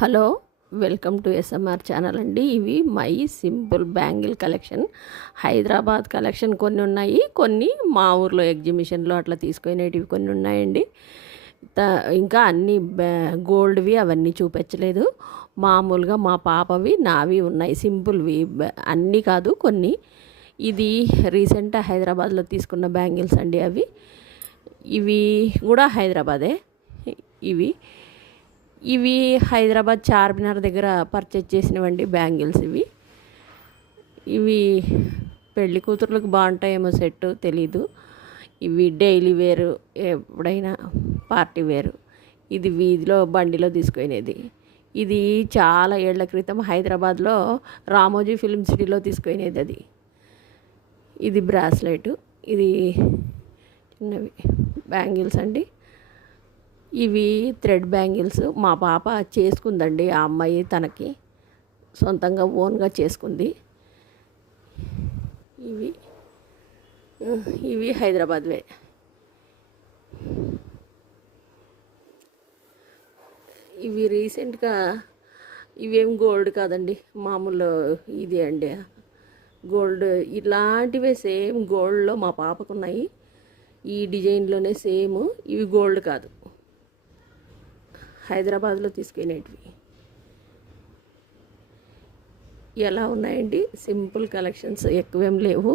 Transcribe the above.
Hello, welcome to SMR channel అండి. ఇవి my simple bangle collection. Hyderabad collection కొన్ని ఉన్నాయి, కొన్ని మా ఊర్లో ఎగ్జిబిషన్లో అట్లా తీసుకునేటివి కొన్ని ఉన్నాయండి. ఇంకా అన్ని గోల్డ్వి అవన్నీ చూపించలేదు. మామూలుగా మా పాపవి నావి ఉన్నాయి, సింపుల్వి అన్నీ కాదు కొన్ని. ఇది రీసెంట్ హైదరాబాద్లో తీసుకున్న బ్యాంగిల్స్ అండి. ఇవి కూడా హైదరాబాదే. ఇవి హైదరాబాద్ చార్మినార్ దగ్గర పర్చేజ్ చేసినవండి బ్యాంగిల్స్. ఇవి పెళ్లి కూతుర్లకు బాగుంటాయేమో, సెట్ తెలీదు. ఇవి డైలీ వేరు, ఎప్పుడైనా పార్టీ వేరు. ఇది వీధిలో బండిలో తీసుకునేది. ఇది చాలా ఏళ్ల క్రితం హైదరాబాద్లో రామోజీ ఫిల్మ్ సిటీలో తీసుకునేది. ఇది బ్రాస్లెట్. ఇది చిన్నవి బ్యాంగిల్స్ అండి. ఇవి థ్రెడ్ బ్యాంగిల్స్. మా పాప చేసుకుందండి, ఆ అమ్మాయి తనకి సొంతంగా ఓన్గా చేసుకుంది. ఇవి హైదరాబాద్వే. ఇవి రీసెంట్గా, ఇవేం గోల్డ్ కాదండి, మామూలు ఇది అండి గోల్డ్. ఇలాంటివే సేమ్ గోల్డ్లో మా పాపకు ఉన్నాయి, ఈ డిజైన్లోనే సేమ్. ఇవి గోల్డ్ కాదు, హైదరాబాద్లో తీసుకునేటివి. ఎలా ఉన్నాయండి, సింపుల్ కలెక్షన్స్, ఎక్కువేం లేవు.